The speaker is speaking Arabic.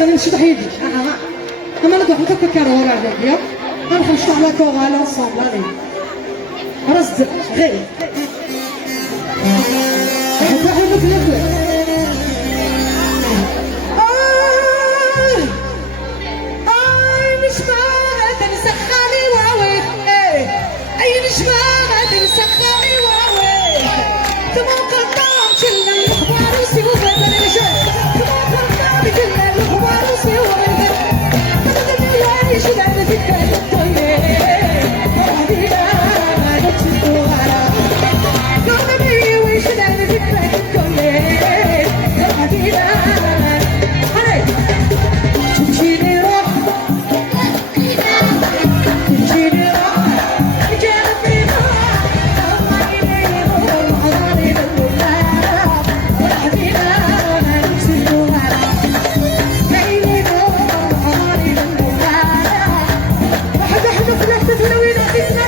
غادي نمشي تحيدي اما ندوح نكك كارورا ديالي غنخرجوا على كورال اونصومبل علي رصد غير حتى حبك نبدا نشمع غادي نسخاني واوي اي نشمع غادي نسخاني واوي تما قطعت شلنا الاخبار وسيبوا بابا الرجال تما قطعت شلنا الاخبار وسيبوا بابا الرجال يعيش لعبة الكلام في الهلوين